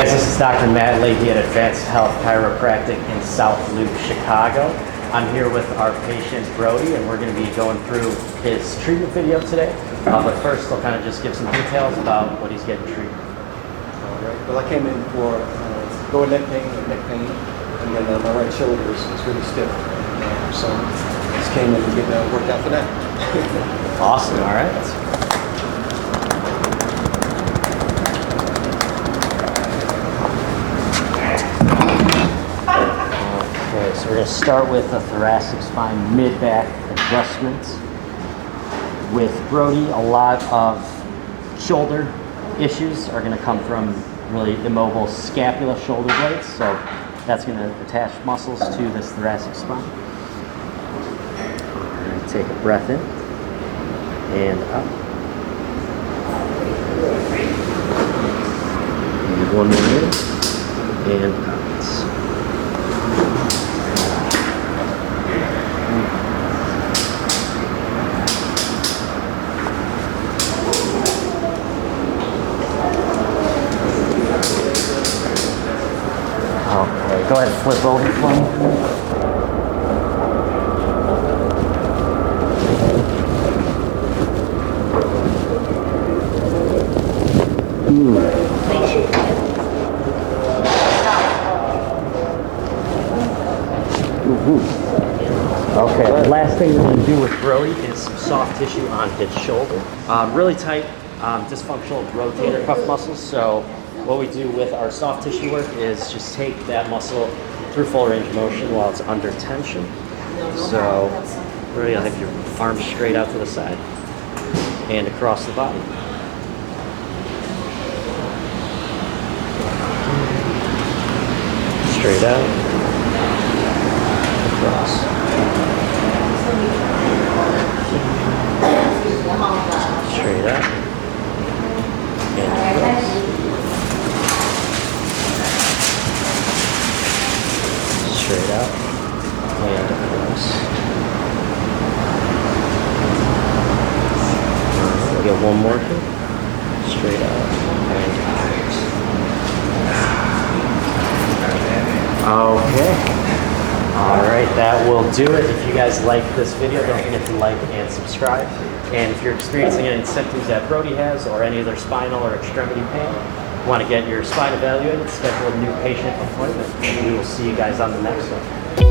This is Dr. Lahey at Advanced Health Chiropractic in South Loop, Chicago. I'm here with our patient Brody, and we're going to be going through his treatment video today. But first, I'll kind of just give some details about what he's getting treated. All right. Well, I came in for lower leg pain and neck pain, and then my right shoulder is really stiff. So I just came in to get worked out for that. Awesome. All right. So we're going to start with a thoracic spine mid-back adjustments. With Brody, a lot of shoulder issues are going to come from really immobile scapula shoulder blades. So that's going to attach muscles to this thoracic spine. We're going to take a breath in and up. And one more in and out. Okay, go ahead and flip over for me. Okay, the last thing we're going to do with Brody is some soft tissue on his shoulder. Really tight, dysfunctional rotator cuff muscles. So what we do with our soft tissue work is just take that muscle through full range of motion while it's under tension. So really, you'll have your arms straight out to the side and across the body. Straight out, across. Straight out and across. Straight out and across. We'll get one more here. Straight out and out. Okay. All right, that will do it. If you guys like this video, don't forget to like and subscribe. And if you're experiencing any symptoms that Brody has or any other spinal or extremity pain, want to get your spine evaluated, schedule a new patient appointment. And we will see you guys on the next one.